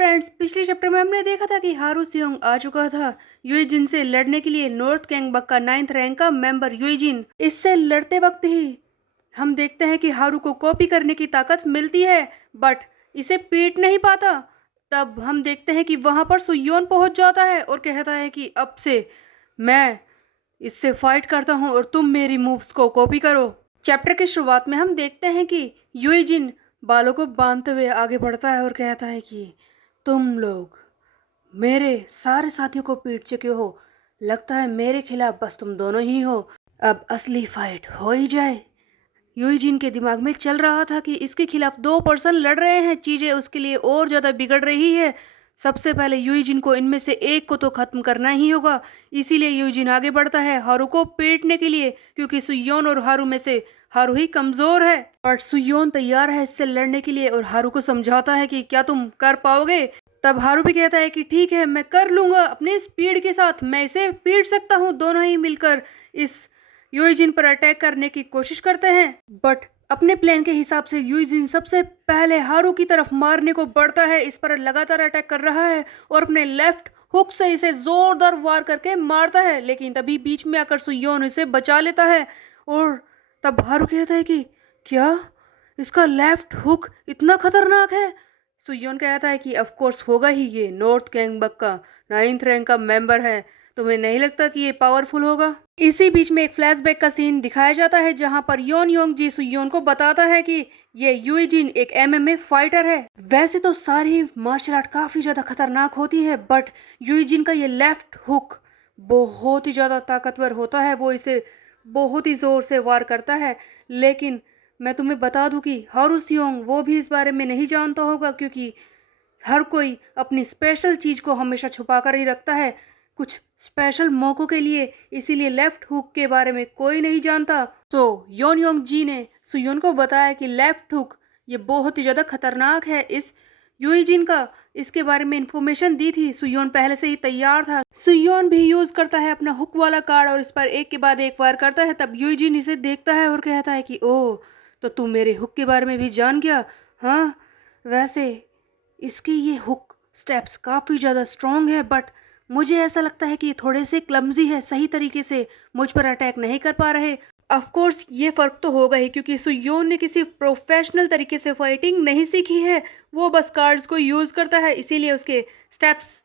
Friends, पिछले chapter में हमने देखा था कि हारू सियोंग आ चुका था यूइजिन से लड़ने के लिए। नॉर्थ गैंगबक का 9th रैंक का मेंबर यूइजिन। इससे लड़ते वक्त ही हम देखते हैं कि हारू को कॉपी करने की ताकत मिलती है, बट इसे पीट नहीं पाता। तब हम देखते हैं कि वहां पर सुयोन पहुंच जाता है और कहता है कि अब से मैं इससे फाइट करता हूं और तुम मेरी मूव्स को कॉपी करो। चैप्टर की शुरुआत में हम देखते हैं कि यूइजिन बालों को बांधते हुए आगे बढ़ता है और कहता है कि तुम लोग मेरे सारे साथियों को पीट चुके हो, लगता है मेरे खिलाफ बस तुम दोनों ही हो। अब असली फाइट हो ही जाए। यूजिन के दिमाग में चल रहा था कि इसके खिलाफ 2 पर्सन लड़ रहे हैं, चीजें उसके लिए और ज्यादा बिगड़ रही है। सबसे पहले यूजिन को इनमें से एक को तो खत्म करना ही होगा। इसीलिए यूजिन आगे बढ़ता है हारू को पीटने के लिए, क्योंकि सुयोन और हारू में से हारू ही कमजोर है। और सुयोन तैयार है इससे लड़ने के लिए और हारू को समझाता है कि क्या तुम कर पाओगे। तब हारू भी कहता है कि ठीक है, मैं कर लूंगा, अपने स्पीड के साथ मैं इसे पीट सकता हूँ। दोनों ही मिलकर इस यूजिन पर अटैक करने की कोशिश करते हैं, बट अपने प्लान के हिसाब से यूजिन सबसे पहले हारू की तरफ मारने को बढ़ता है। इस पर लगातार अटैक कर रहा है और अपने लेफ्ट हुक से इसे जोरदार वार करके मारता है, लेकिन तभी बीच में आकर सुयोन इसे बचा लेता है। और तब हारू कहता है कि क्या इसका लेफ्ट हुक इतना खतरनाक है। सुयोन कहता है कि ऑफ कोर्स होगा ही, ये नॉर्थ गैंगबक का 9th रैंक का मेंबर है, तुम्हें नहीं लगता कि ये पावरफुल होगा। इसी बीच में एक फ्लैशबैक का सीन दिखाया जाता है जहां पर योन योंग जी सुयोन को बताता है कि ये यूजिन एक एमएमए फाइटर है। वैसे तो सारी मार्शल आर्ट काफी ज्यादा खतरनाक होती है, बट यूजिन का ये लेफ्ट हुक बहुत ही ज्यादा ताकतवर होता है। वो इसे बहुत ही जोर से वार करता है। लेकिन मैं तुम्हें बता दूं कि हारू सियोंग वो भी इस बारे में नहीं जानता होगा, क्योंकि हर कोई अपनी स्पेशल चीज को हमेशा छुपा कर ही रखता है कुछ स्पेशल मौकों के लिए। इसीलिए लेफ्ट हुक के बारे में कोई नहीं जानता। तो योन योंग जी ने सुयोन को बताया कि लेफ्ट हुक ये बहुत ही ज़्यादा खतरनाक है। इस यूइजिन का इसके बारे में इंफॉर्मेशन दी थी। सुयोन पहले से ही तैयार था। सुयोन भी यूज करता है अपना हुक वाला कार्ड और इस पर एक के बाद एक वार करता है। तब यूइजिन इसे देखता है और कहता है कि ओह, तो तू मेरे हुक के बारे में भी जान गया। हाँ, वैसे इसके ये हुक स्टेप्स काफ़ी ज़्यादा स्ट्रॉन्ग है, बट मुझे ऐसा लगता है कि ये थोड़े से क्लमजी है, सही तरीके से मुझ पर अटैक नहीं कर पा रहे। ऑफ कोर्स ये फ़र्क तो होगा ही, क्योंकि सुयोन ने किसी प्रोफेशनल तरीके से फाइटिंग नहीं सीखी है। वो बस कार्ड्स को यूज़ करता है, इसीलिए उसके स्टेप्स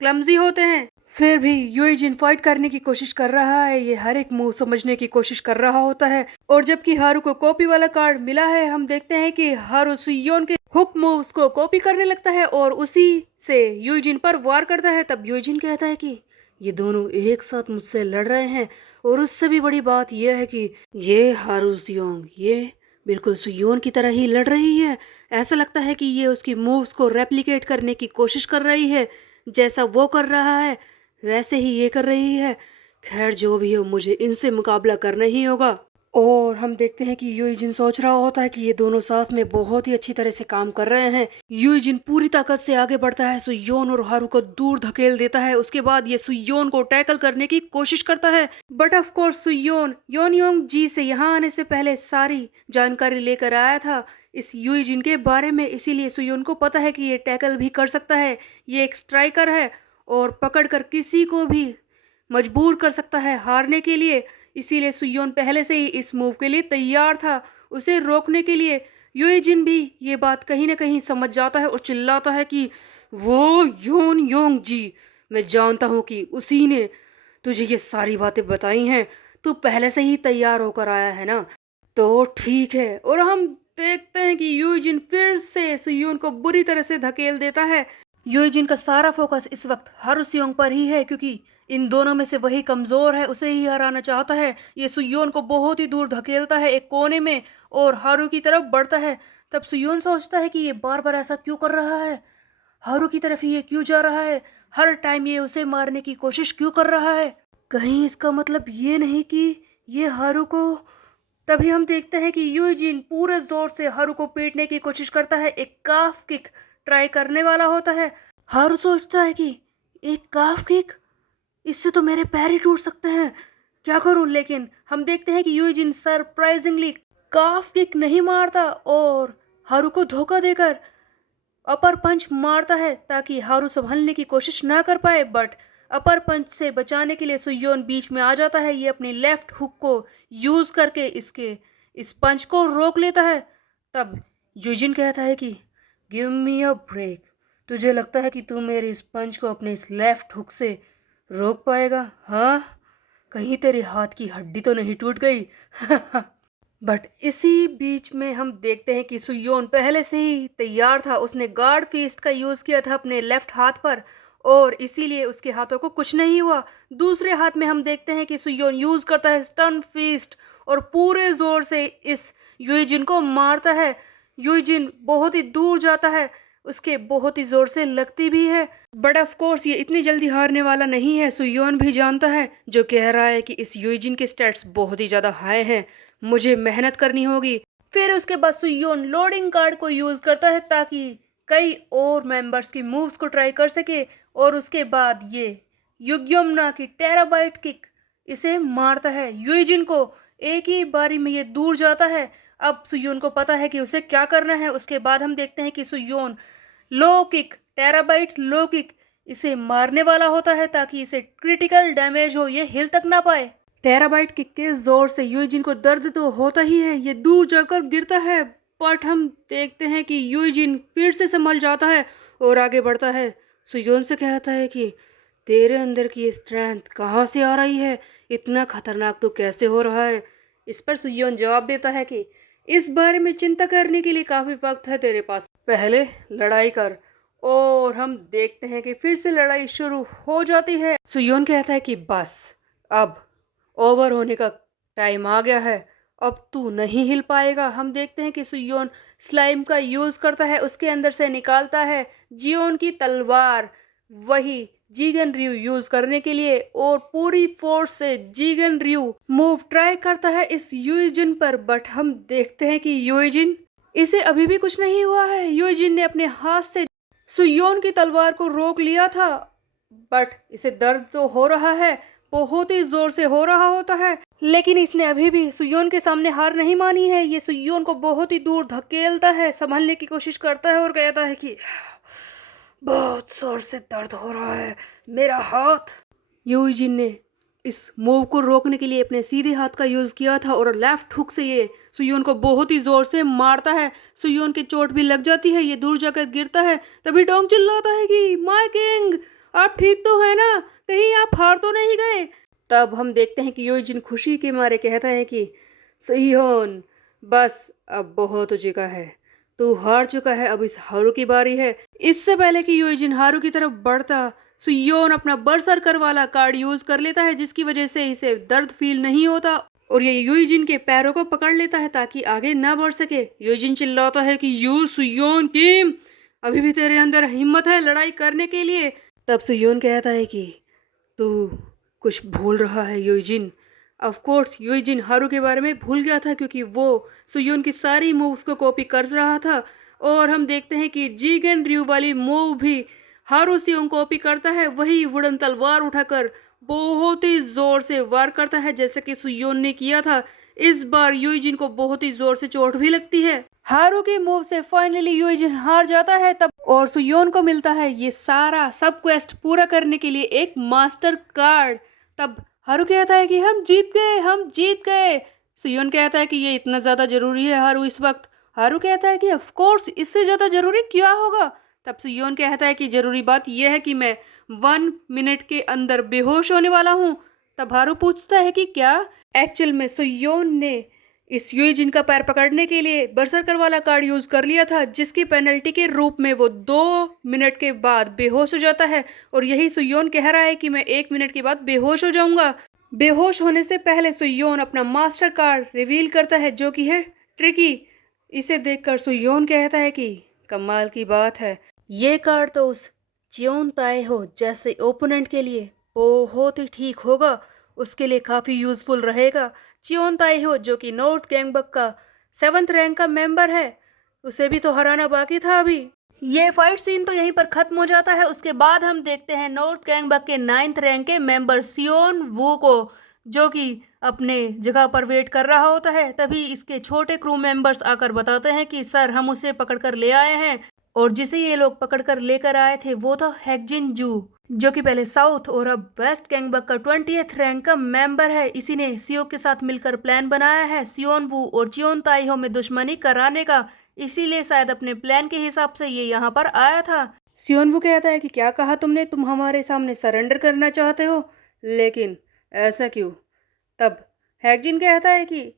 क्लमजी होते हैं। फिर भी यूजिन फाइट करने की कोशिश कर रहा है, ये हर एक मूव समझने की कोशिश कर रहा होता है। और जबकि हारू को कॉपी वाला कार्ड मिला है, हम देखते हैं कि हारू सुयोन के हुक मूव्स को कॉपी करने लगता है और उसी से यूजिन पर वार करता है। तब यूजिन कहता है कि ये दोनों एक साथ मुझसे लड़ रहे हैं, और उससे भी बड़ी बात यह है कि ये हारू सियोंग ये बिल्कुल सुयोन की तरह ही लड़ रही है। ऐसा लगता है कि ये उसकी मूव्स को रेप्लिकेट करने की कोशिश कर रही है, जैसा वो कर रहा है वैसे ही ये कर रही है। खैर जो भी हो, मुझे इनसे मुकाबला करना ही होगा। और हम देखते हैं कि यूजिन सोच रहा होता है कि ये दोनों साथ में बहुत ही अच्छी तरह से काम कर रहे हैं। यूजिन पूरी ताकत से आगे बढ़ता है, सुयोन और हारू को दूर धकेल देता है। उसके बाद ये सुयोन को टैकल करने की कोशिश करता है, बट ऑफ कोर्स सुयोन योन योंग जी से यहाँ आने से पहले सारी जानकारी लेकर आया था इस यूजिन के बारे में। इसीलिए सुयोन को पता है कि ये टैकल भी कर सकता है, ये एक स्ट्राइकर है और पकड़कर किसी को भी मजबूर कर सकता है हारने के लिए। इसीलिए सुयोन पहले से ही इस मूव के लिए तैयार था। उसे रोकने के लिए यूजिन भी ये बात कहीं ना कहीं समझ जाता है और चिल्लाता है कि वो योन योंग जी, मैं जानता हूँ कि उसी ने तुझे ये सारी बातें बताई हैं। तू पहले से ही तैयार होकर आया है ना, तो ठीक है। और हम देखते हैं कि यूजिन फिर से सुयोन को बुरी तरह से धकेल देता है। यूजिन का सारा फोकस इस वक्त हारू सियोंग पर ही है, क्योंकि इन दोनों में से वही कमजोर है, उसे ही हराना चाहता है। ये सुयोन को बहुत ही दूर धकेलता है एक कोने में और हारू की तरफ बढ़ता है। तब सुयोन सोचता है कि ये बार बार ऐसा क्यों कर रहा है, हारू की तरफ ही ये क्यों जा रहा है, हर टाइम ये उसे मारने की कोशिश क्यों कर रहा है। कहीं इसका मतलब ये नहीं कि ये हारू को। तभी हम देखते हैं कि यूजिन पूरे जोर से हारू को पीटने की कोशिश करता है, एक काफ किक ट्राई करने वाला होता है। हारू सोचता है कि एक काफ किक, इससे तो मेरे पैर ही टूट सकते हैं, क्या करूं। लेकिन हम देखते हैं कि यूजिन सरप्राइजिंगली काफ किक नहीं मारता और हारू को धोखा देकर अपर पंच मारता है ताकि हारू संभलने की कोशिश ना कर पाए, बट अपर पंच से बचाने के लिए सुयोन बीच में आ जाता है। ये अपनी लेफ्ट हुक को यूज करके इस पंच को रोक लेता है। तब यूजिन कहता है कि गिव मी अ ब्रेक, तुझे लगता है कि तू मेरे इस पंच को अपने इस लेफ्ट हुक से रोक पाएगा? हाँ, कहीं तेरे हाथ की हड्डी तो नहीं टूट गई? बट इसी बीच में हम देखते हैं कि सुयोन पहले से ही तैयार था। उसने गार्ड फीस्ट का यूज किया था अपने लेफ्ट हाथ पर और इसीलिए उसके हाथों को कुछ नहीं हुआ। दूसरे हाथ में हम देखते हैं कि सुयोन यूज करता है स्टन फीस्ट और पूरे जोर से इस यूजिन को मारता है। यूजिन बहुत ही दूर जाता है, उसके बहुत ही जोर से लगती भी है। बट ऑफ कोर्स ये इतनी जल्दी हारने वाला नहीं है। सुयोन भी जानता है, जो कह रहा है कि इस यूजिन के स्टैट्स बहुत ही ज़्यादा हाई हैं, मुझे मेहनत करनी होगी। फिर उसके बाद सुयोन लोडिंग कार्ड को यूज़ करता है ताकि कई और मेंबर्स की मूव्स को ट्राई कर सके और उसके बाद ये युग्योमना की टेराबाइट किक इसे मारता है। यूजिन को एक ही बारी में ये दूर जाता है। अब सुयोन को पता है कि उसे क्या करना है। उसके बाद हम देखते हैं कि सुयोन low kick, terabyte low kick इसे मारने वाला होता है ताकि इसे क्रिटिकल डैमेज हो, ये हिल तक ना पाए। टेराबाइट किक के जोर से यूजिन को दर्द तो होता ही है, ये दूर जाकर गिरता है। बट हम देखते हैं कि यूजिन फिर से संभल जाता है और आगे बढ़ता है। सुयोन से कहता है कि तेरे अंदर की ये स्ट्रेंथ कहाँ से आ रही है? इतना खतरनाक तो कैसे हो रहा है? इस पर सुयोन जवाब देता है कि इस बारे में चिंता करने के लिए काफ़ी वक्त है तेरे पास, पहले लड़ाई कर। और हम देखते हैं कि फिर से लड़ाई शुरू हो जाती है। सुयोन कहता है कि बस अब ओवर होने का टाइम आ गया है, अब तू नहीं हिल पाएगा। हम देखते हैं कि सुयोन स्लाइम का यूज़ करता है, उसके अंदर से निकालता है जियोन की तलवार, वही जीगन रियू यूज़ करने के लिए, और पूरी फोर्स से जीगन रियू मूव ट्राई करता है इस यूजिन पर। बट हम देखते हैं कि यूजिन इसे अभी भी कुछ नहीं हुआ है। यूजिन ने अपने हाथ से सुयोन की तलवार को रोक लिया था, बट इसे दर्द तो हो रहा है, बहुत ही जोर से हो रहा होता है, लेकिन इसने अभी भी सुयोन के सामने हार नहीं मानी है। ये सुयोन को बहुत ही दूर धकेलता है, संभलने की कोशिश करता है और कहता है कि बहुत जोर से दर्द हो रहा है मेरा हाथ। यूजिन ने इस मूव को रोकने के लिए अपने सीधे हाथ का यूज किया था और लेफ्ट हुक से ये सुयोन को बहुत ही जोर से मारता है। सुयोन की चोट भी लग जाती है, ये दूर जाकर गिरता है। तभी डोंग चिल्लाता है कि माय किंग, आप ठीक तो है ना? कहीं आप हार तो नहीं गए? तब हम देखते हैं कि यूजिन खुशी के मारे कहता है कि सुयोन, बस अब बहुत हो चुका है, तू हार चुका है, अब इस हारू की बारी है। इससे पहले कि यूजिन हारू की तरफ बढ़ता, सुयोन अपना बरसरकर वाला कार्ड यूज कर लेता है, जिसकी वजह से इसे दर्द फील नहीं होता और ये यूजिन के पैरों को पकड़ लेता है ताकि आगे ना बढ़ सके। यूजिन चिल्लाता है कि यू सुयोन किम, अभी भी तेरे अंदर हिम्मत है लड़ाई करने के लिए? तब सुयोन कहता है कि तू कुछ भूल रहा है यूजिन। ऑफ कोर्स यूजिन हारू के बारे में भूल गया था क्योंकि वो सुयोन की सारी मूव्स को कॉपी कर रहा था। और हम देखते हैं कि जीगन रियू वाली मूव भी हारू सियोंग कॉपी करता है, वही वुडन तलवार उठाकर बहुत ही जोर से वार करता है जैसे कि सुयोन ने किया था। इस बार यूजिन को बहुत ही जोर से चोट भी लगती है। हारू के मूव से फाइनली यूजिन हार जाता है तब, और सुयोन को मिलता है ये सारा सब क्वेस्ट पूरा करने के लिए एक मास्टर कार्ड। तब हारू कहता है कि हम जीत गए, हम जीत गए। सुयोन कहता है कि ये इतना ज़्यादा ज़रूरी है हारू इस वक्त? हारू कहता है कि ऑफ कोर्स, इससे ज़्यादा ज़रूरी क्या होगा? तब सुयोन कहता है कि ज़रूरी बात यह है कि मैं 1 मिनट के अंदर बेहोश होने वाला हूँ। तब हारू पूछता है कि क्या? एक्चुअल में सुयोन ने इस यूजिन का पैर पकड़ने के लिए बरसरकर वाला कार्ड यूज कर लिया था, जिसकी पेनल्टी के रूप में वो 2 मिनट के बाद बेहोश हो जाता है। और यही सुयोन कह रहा है कि मैं 1 मिनट के बाद बेहोश हो जाऊंगा। बेहोश होने से पहले सुयोन अपना मास्टर कार्ड रिवील करता है, जो कि है ट्रिकी। इसे देखकर सुयोन कहता है कि कमाल की बात है, ये कार्ड तो उस चियोन ताए हो जैसे ओपोनेंट के लिए बहुत ही ठीक होगा, उसके लिए काफ़ी यूज़फुल रहेगा। चियोन ताए हो जो कि नॉर्थ गैंगबक का 7th रैंक का मेंबर है, उसे भी तो हराना बाकी था अभी। ये फाइट सीन तो यहीं पर खत्म हो जाता है। उसके बाद हम देखते हैं नॉर्थ गैंगबक के 9th रैंक के मेंबर सियोन वू को, जो कि अपने जगह पर वेट कर रहा होता है। तभी इसके छोटे क्रू मेंबर्स आकर बताते हैं कि सर, हम उसे पकड़ कर ले आए हैं और जिसे ये लोग पकड़कर लेकर आए थे वो था हैकजिन जू, जो कि पहले साउथ और अब वेस्ट गैंगबक का 20th रैंक का मेंबर है। इसी ने सियो के साथ मिलकर प्लान बनाया है सियोन वू और चियोन ताइहो में दुश्मनी कराने का। इसीलिए शायद अपने प्लान के हिसाब से ये यहाँ पर आया था। सियोन वू कहता है कि क्या कहा तुमने, तुम हमारे सामने सरेंडर करना चाहते हो, लेकिन ऐसा क्यों? तब हैकजिन कहता है कि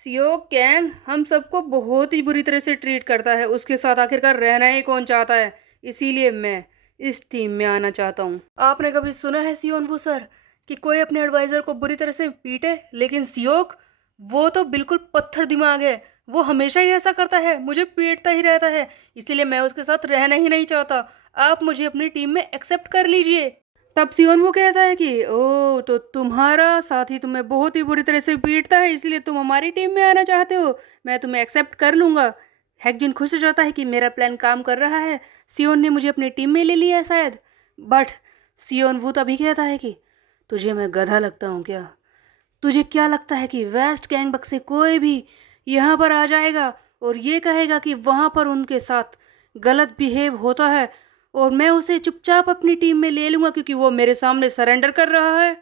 सियो कैंग हम सबको बहुत ही बुरी तरह से ट्रीट करता है, उसके साथ आखिरकार रहना ही कौन चाहता है, इसीलिए मैं इस टीम में आना चाहता हूँ। आपने कभी सुना है सियोन वू सर कि कोई अपने एडवाइज़र को बुरी तरह से पीटे? लेकिन सियोक, वो तो बिल्कुल पत्थर दिमाग है, वो हमेशा ही ऐसा करता है, मुझे पीटता ही रहता है, इसीलिए मैं उसके साथ रहना ही नहीं चाहता। आप मुझे अपनी टीम में एक्सेप्ट कर लीजिए। तब सियोन वो कहता है कि ओ तो तुम्हारा साथी तुम्हें बहुत ही बुरी तरह से पीटता है, इसलिए तुम हमारी टीम में आना चाहते हो, मैं तुम्हें एक्सेप्ट कर लूँगा। हैकजिन खुश हो जाता है कि मेरा प्लान काम कर रहा है, सियोन ने मुझे अपनी टीम में ले लिया है शायद। बट सियोन वो तभी कहता है कि तुझे मैं गधा लगता हूँ क्या? तुझे क्या लगता है कि वेस्ट गैंगबक से कोई भी यहाँ पर आ जाएगा और ये कहेगा कि वहाँ पर उनके साथ गलत बिहेव होता है और मैं उसे चुपचाप अपनी टीम में ले लूँगा क्योंकि वो मेरे सामने सरेंडर कर रहा है?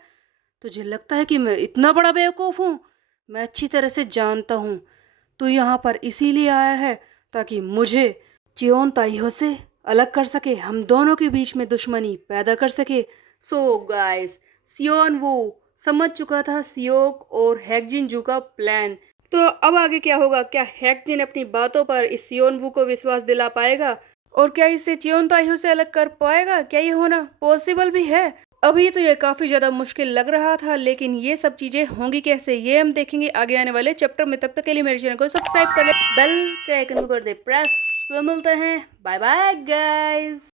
तुझे लगता है कि मैं इतना बड़ा बेवकूफ़ हूँ? मैं अच्छी तरह से जानता हूँ तू यहाँ पर इसीलिए आया है ताकि मुझे चियोन ताइहो से अलग कर सके, हम दोनों के बीच में दुश्मनी पैदा कर सके। सो गाइस, सियोन वो समझ चुका था सियोक और हैकजिन जू का प्लान। तो अब आगे क्या होगा? क्या हैकजिन अपनी बातों पर इस सियोन वू को विश्वास दिला पाएगा और क्या इससे चियोन ताइहो से अलग कर पाएगा? क्या ये होना पॉसिबल भी है? अभी तो ये काफ़ी ज़्यादा मुश्किल लग रहा था, लेकिन ये सब चीज़ें होंगी कैसे ये हम देखेंगे आगे आने वाले चैप्टर में। तब तक के लिए मेरे चैनल को सब्सक्राइब कर ले, बेल के आइकन को कर दे प्रेस। फिर मिलते हैं, बाय बाय गाइस।